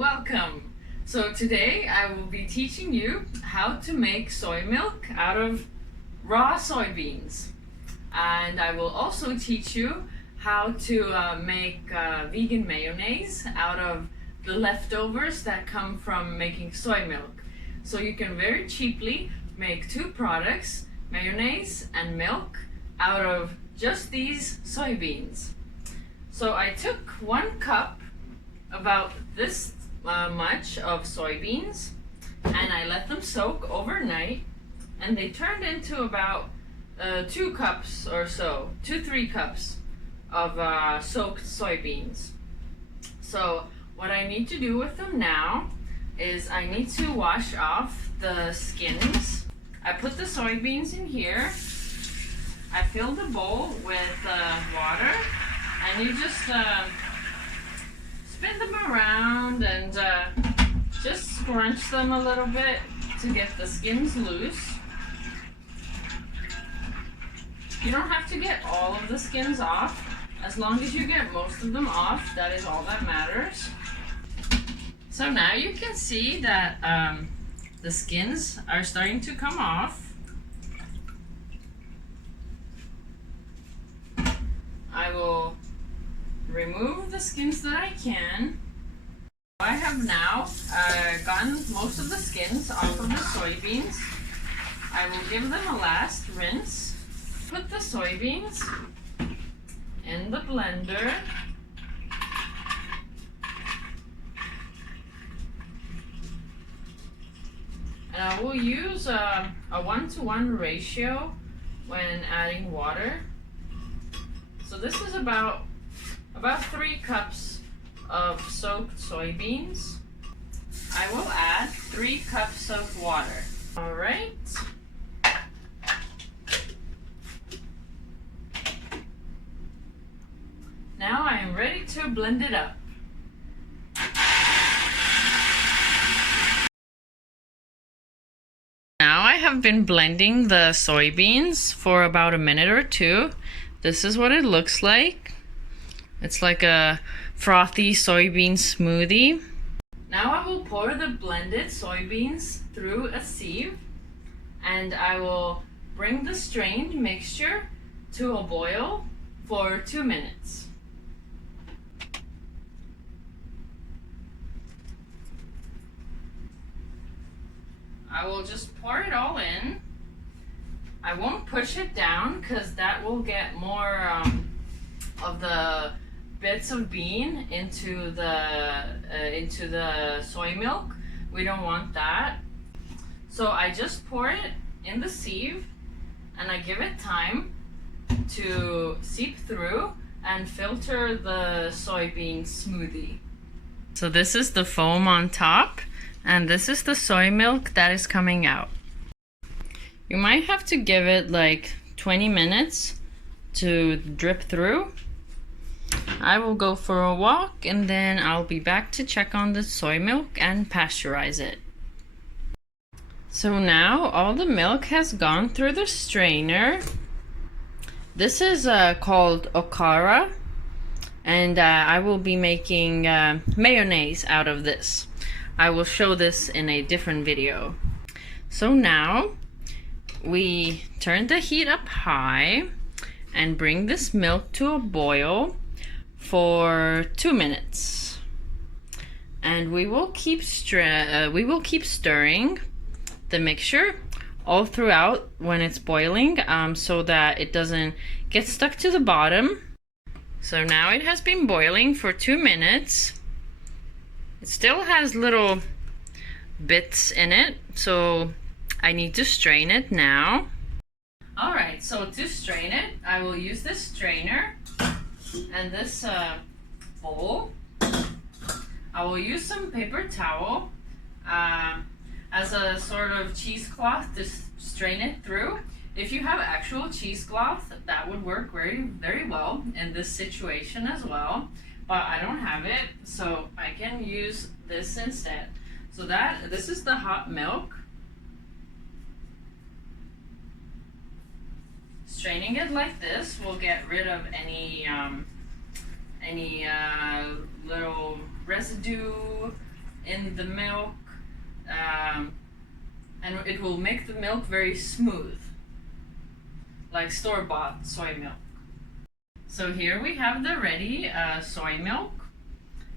welcome! So today I will be teaching you how to make soy milk out of raw soybeans. And I will also teach you how to make vegan mayonnaise out of the leftovers that come from making soy milk. So you can very cheaply make two products, mayonnaise and milk, out of just these soybeans. So I took 1 cup, about this much of soybeans, and I let them soak overnight, and they turned into about 2 cups or so, 2-3 cups of soaked soybeans. So what I need to do with them now is I need to wash off the skins. I put the soybeans in here. I fill the bowl with water, and you just spin them around and just scrunch them a little bit to get the skins loose. You don't have to get all of the skins off. As long as you get most of them off, that is all that matters. So now you can see that the skins are starting to come off. I will remove the skins that I can. I have now gotten most of the skins off of the soybeans. I will give them a last rinse. Put the soybeans in the blender. And I will use a 1-to-1 ratio when adding water. So this is about 3 cups of soaked soybeans. I will add 3 cups of water. All right. Now I am ready to blend it up. Now I have been blending the soybeans for about a minute or two. This is what it looks like. It's like a frothy soybean smoothie. Now I will pour the blended soybeans through a sieve, and I will bring the strained mixture to a boil for 2 minutes. I will just pour it all in. I won't push it down because that will get more of the bits of bean into the soy milk. We don't want that. So I just pour it in the sieve, and I give it time to seep through and filter the soybean smoothie. So this is the foam on top, and this is the soy milk that is coming out. You might have to give it like 20 minutes to drip through. I will go for a walk, and then I'll be back to check on the soy milk and pasteurize it. So now all the milk has gone through the strainer. This is called okara, and I will be making mayonnaise out of this. I will show this in a different video. So now we turn the heat up high and bring this milk to a boil for 2 minutes, and we will keep stirring the mixture all throughout when it's boiling, so that it doesn't get stuck to the bottom. So now it has been boiling for 2 minutes. It still has little bits in it, so I need to strain it now. All right, so to strain it, I will use this strainer and this bowl. I will use some paper towel as a sort of cheesecloth to strain it through. If you have actual cheesecloth, that would work very, very well in this situation as well. But I don't have it, so I can use this instead. So this is the hot milk. Straining it like this will get rid of any little residue in the milk, and it will make the milk very smooth, like store-bought soy milk. So here we have the ready soy milk.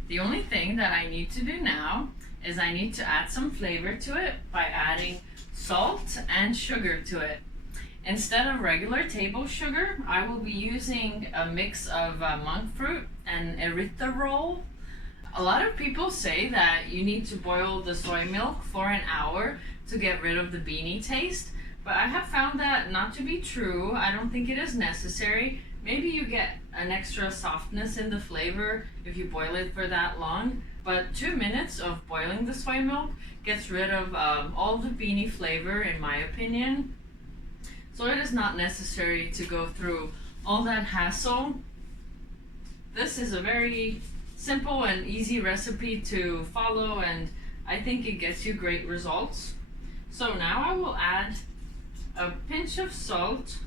The only thing that I need to do now is I need to add some flavor to it by adding salt and sugar to it. Instead of regular table sugar, I will be using a mix of monk fruit and erythritol. A lot of people say that you need to boil the soy milk for an hour to get rid of the beanie taste, but I have found that not to be true. I don't think it is necessary. Maybe you get an extra softness in the flavor if you boil it for that long, but 2 minutes of boiling the soy milk gets rid of all the beanie flavor, in my opinion. So it is not necessary to go through all that hassle. This is a very simple and easy recipe to follow, and I think it gets you great results. So now I will add a pinch of salt.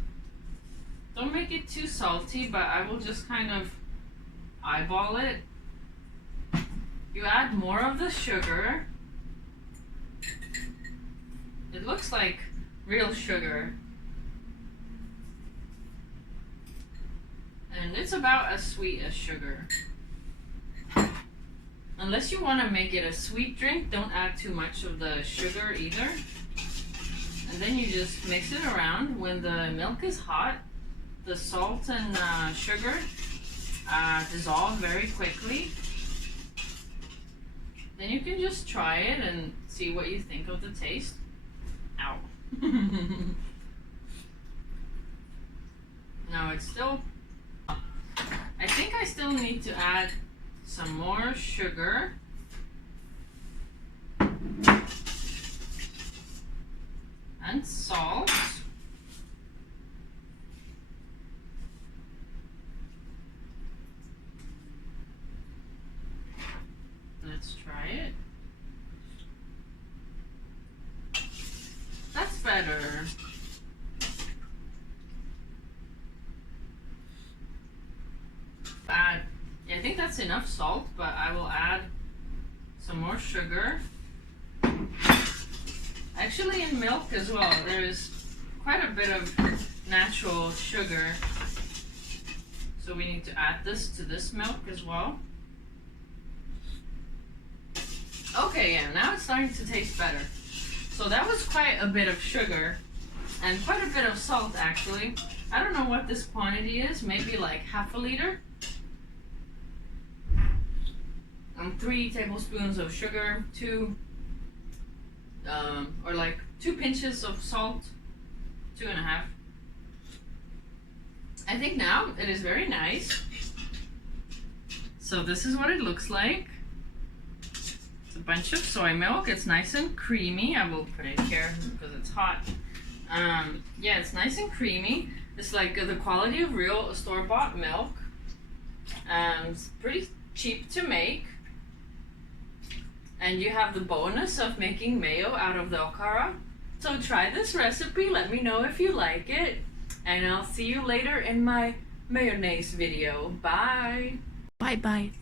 Don't make it too salty, but I will just kind of eyeball it. You add more of the sugar. It looks like real sugar. And it's about as sweet as sugar. Unless you want to make it a sweet drink, don't add too much of the sugar either. And then you just mix it around. When the milk is hot, the salt and sugar dissolve very quickly. Then you can just try it and see what you think of the taste. Ow. No, it's still... I think I still need to add some more sugar. And salt. Let's try it. That's better. Yeah, I think that's enough salt, but I will add some more sugar. Actually, in milk as well, there is quite a bit of natural sugar. So we need to add this to this milk as well. Okay, yeah, now it's starting to taste better. So that was quite a bit of sugar and quite a bit of salt, actually. I don't know what this quantity is, maybe like half a liter. 3 tablespoons of sugar, 2 pinches of salt, 2.5. I think now it is very nice. So this is what it looks like. It's a bunch of soy milk. It's nice and creamy. I will put it here because it's hot. Yeah, it's nice and creamy. It's like the quality of real store-bought milk. It's pretty cheap to make. And you have the bonus of making mayo out of the okara. So try this recipe, let me know if you like it, and I'll see you later in my mayonnaise video. Bye! Bye bye.